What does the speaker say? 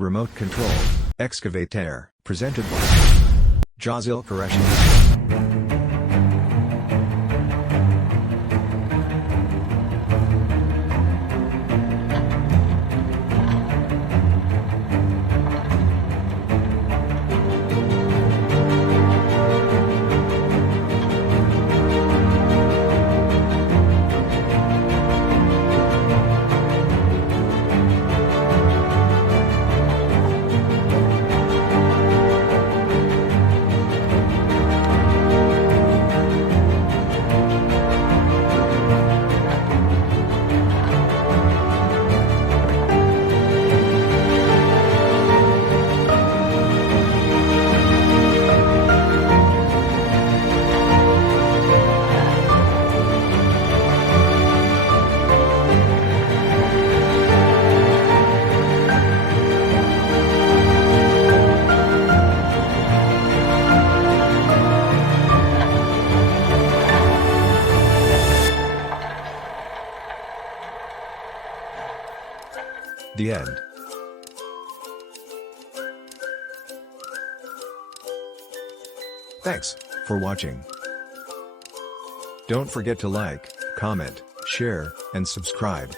Remote Control, Excavator, presented by Jazil Qureshi. The end. Thanks for watching. Don't forget to like, comment, share, and subscribe.